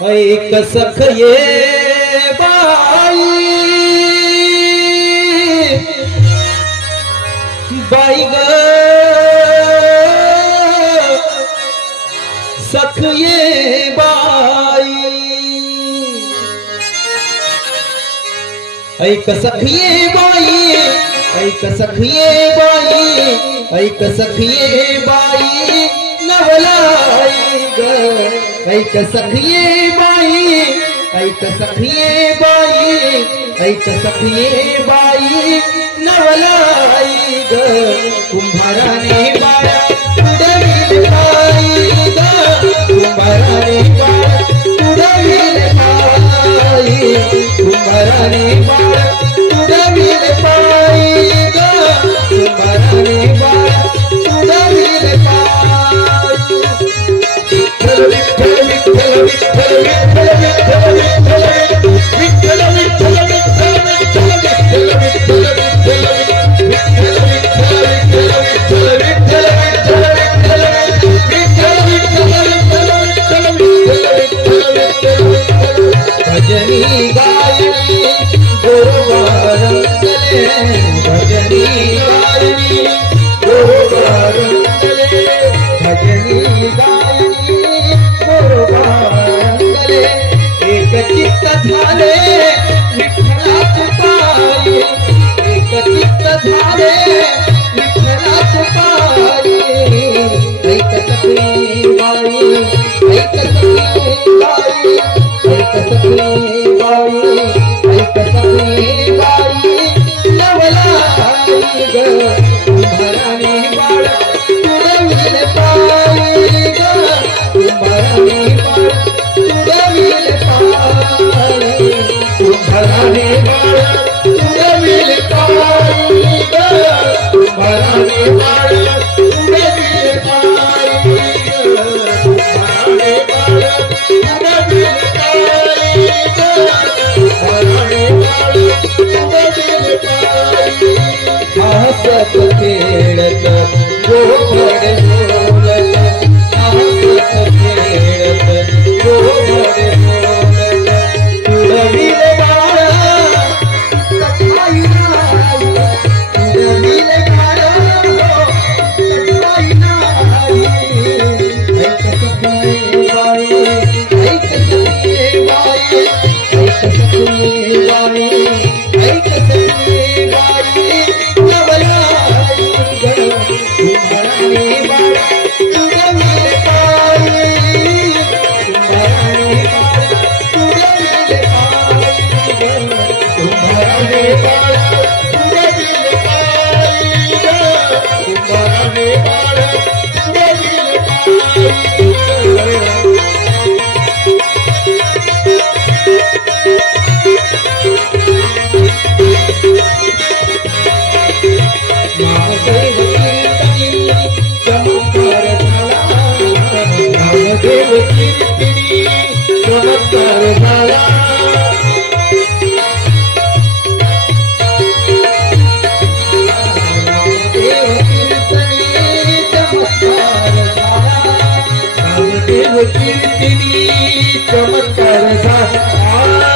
ऐक सखये बाई बाई ग सखये बाई ऐक सखये बाई ऐक सखये बाई ऐक सखये बाई नवलाई ग ऐक सखये बाई ऐक सखये बाई ऐक सखये बाई नवलाई ग कुंभाराने बाळा उडविल पायी ग कुंभाराने बाळा उडविल पायी कुंभाराने बाळा उडविल पायी ग कुंभाराने बाळा उडविल पायी विठ्ठल विठ्ठल विठ्ठल विठ्ठल विठ्ठल विठ्ठल विठ्ठल विठ्ठल विठ्ठल विठ्ठल भजनी गायनी गोरवारंगले भजनी गायनी गोरवारंगले भजनी गायनी गोरवारंगले एक चित्त झाले विठ्ठलाच पायी एक चित्त झाले विठ्ठलाच पायी ऐक सखये बाई ऐक सखये बाई ऐक सखये बाई ऐक सखये बाई नवलाई ग कुंभाराने बाळा उडविल पायी ग कुंभाराने बाळा उडविल पायी कुंभाराने बाळा उडविल पायी ग कुंभाराने बाळा उडविल पायी ग कुंभाराने बाळा उडविल हसत खेळत गोधड बोलत हसत खेळत गोधड बोलत उडविल बाळा सखाई नाही उडविल बाळा सखाई नाही ऐक सखये बाई ऐक सखये बाई ऐक सखये बाई ऐक सखये बाई नवलाई ग कुंभाराने बाळा उडविल पायी कुंभाराने बाळा उडविल पायी ग कुंभाराने बाळा उडविल पायी ग कुंभाराने बाळा उडविल पायी नामदेव कीर्तनी चमत्कार झाला नामदेव कीर्तनी चमत्कार झाला नामदेव कीर्तनी चमत्कार झाला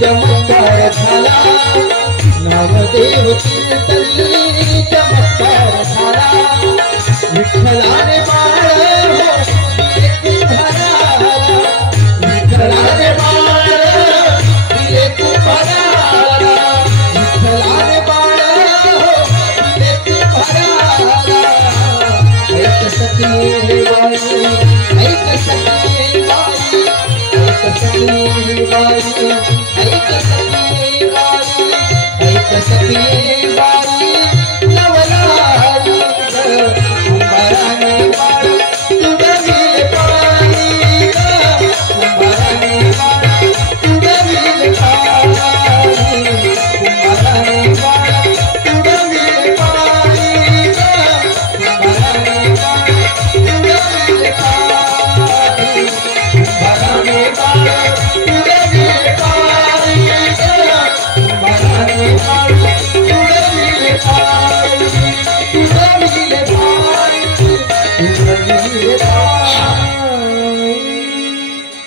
चमत्कार झाला नामदेव कीर्तनी चमत्कार झाला विठ्ठलाने